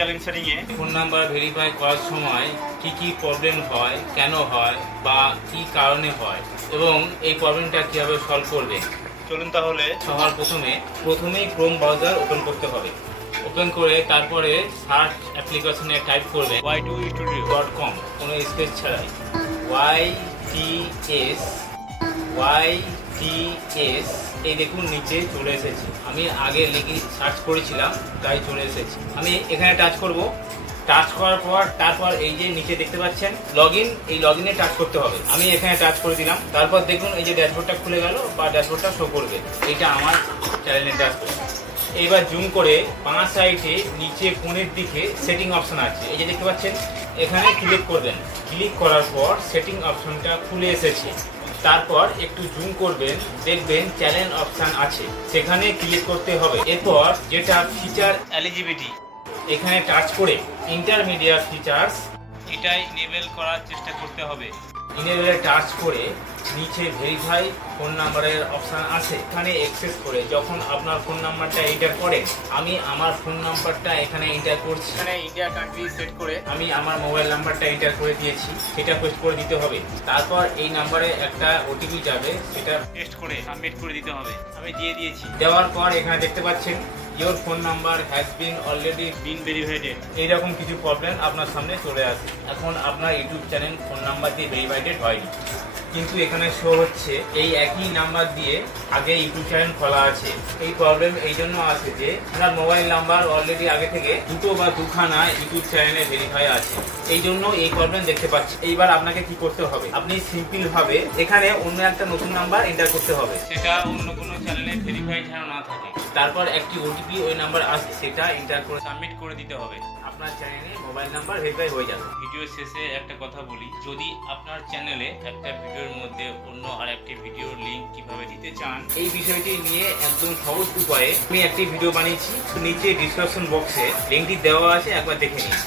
Challenge সেটিংয়ে phone number verify করার সময় কি কি প্রবলেম হয় কেন হয় বা কি কারণে হয় এবং এই প্রবলেমটা কীভাবে সলভ করবে? চলুন তাহলে। সবার প্রথমে প্রথমেই ক্রোম ব্রাউজার ওপেন করতে হবে। ওপেন করে তারপরে সার্চ অ্যাপ্লিকেশনে টাইপ করবে Y two studio dot com কোনো স্পেস ছাড়াই। Y T S Y T S এই দেখুন, নিচে চলে এসেছে। আমি আগে লিখে সার্চ করেছিলাম, তাই চলে এসেছে। আমি এখানে টাচ করব। টাচ করার পর, তারপর এই যে নিচে দেখতে পাচ্ছেন লগ ইন এই লগ ইনে টাচ করতে হবে। আমি এখানে টাচ করে দিলাম। তারপর দেখুন, এই যে ড্যাশবোর্ডটা খুলে গেল বা ড্যাশবোর্ডটা শো করবে। এটা আমার চ্যানেলের ড্যাশবোর্ড এইবার জুম করে পাঁচ সাইডে নিচে কোণের দিকে সেটিং অপশন আছে। এই যে দেখতে পাচ্ছেন, এখানে ক্লিক করবেন। ক্লিক করার পর সেটিং অপশনটা খুলে এসেছে। তারপর একটু জুম করবেন, দেখবেন চ্যানেল অপশান আছে। সেখানে ক্লিক করতে হবে। এরপর যেটা ফিচার এলিজিবিলিটি, এখানে টাচ করে ইন্টারমিডিয়েট ফিচার্স এটা ইনেবল করার চেষ্টা করতে হবে। ইনেবলে টাচ করে নিচে ভেরিফাই ফোন নাম্বারের অপশান আছে এখানে অ্যাক্সেস করে যখন আপনার ফোন নাম্বারটা এন্টার করেন আমি আমার ফোন নাম্বারটা এখানে এন্টার করছি। এখানে ইন্ডিয়া কান্ট্রি সেট করে আমি আমার মোবাইল নাম্বারটা এন্টার করে দিয়েছি সেটা পেস্ট করে দিতে হবে। তারপর এই নাম্বারে একটা ওটিপি যাবে সেটা পেস্ট করে সাবমিট করে দিতে হবে। আমি দিয়ে দিয়েছি। দেওয়ার পর এখানে দেখতে পাচ্ছেন your phone number has been already been verifieded এইরকম কিছু প্রবলেম আপনার সামনে চলে আসে। এখন আপনার ইউটিউব চ্যানেল ফোন নাম্বার দিয়ে ভেরিফাইডেড হয়নি কিন্তু এখানে শো হচ্ছে এই একই নাম্বার দিয়ে আগে ইউটিউব চ্যানেল খোলা আছে। এই প্রবলেম এই জন্য আছে যে, আপনার মোবাইল নাম্বার অলরেডি আগে থেকে দুটো বা দুখানা ইউটিউব চ্যানেলে ভেরিফাই আছে। এই জন্য এই প্রবলেম দেখতে পাচ্ছি। এইবার আপনাকে কি করতে হবে? আপনি সিম্পল ভাবে এখানে অন্য একটা নতুন নাম্বার এন্টার করতে হবে। সেটা অন্য কোনো চ্যানেলে ভেরিফাই থাকে তারপর একটি ওটিপি ওই নাম্বার আসছে সেটা এন্টার করে সাবমিট করে দিতে হবে। আপনার চ্যানেলে মোবাইল নাম্বার ভেরিফাই হয়ে যাবে। ভিডিও শেষে একটা কথা বলি যদি আপনার চ্যানেলে একটা ভিডিওর মধ্যে অন্য আর একটি ভিডিওর লিঙ্ক কীভাবে দিতে চান? এই বিষয়টি নিয়ে একদম সহজ উপায়ে আমি একটি ভিডিও বানিয়েছি। নিচে ডিসক্রিপশন বক্সে লিঙ্কটি দেওয়া আছে একবার দেখে নিন।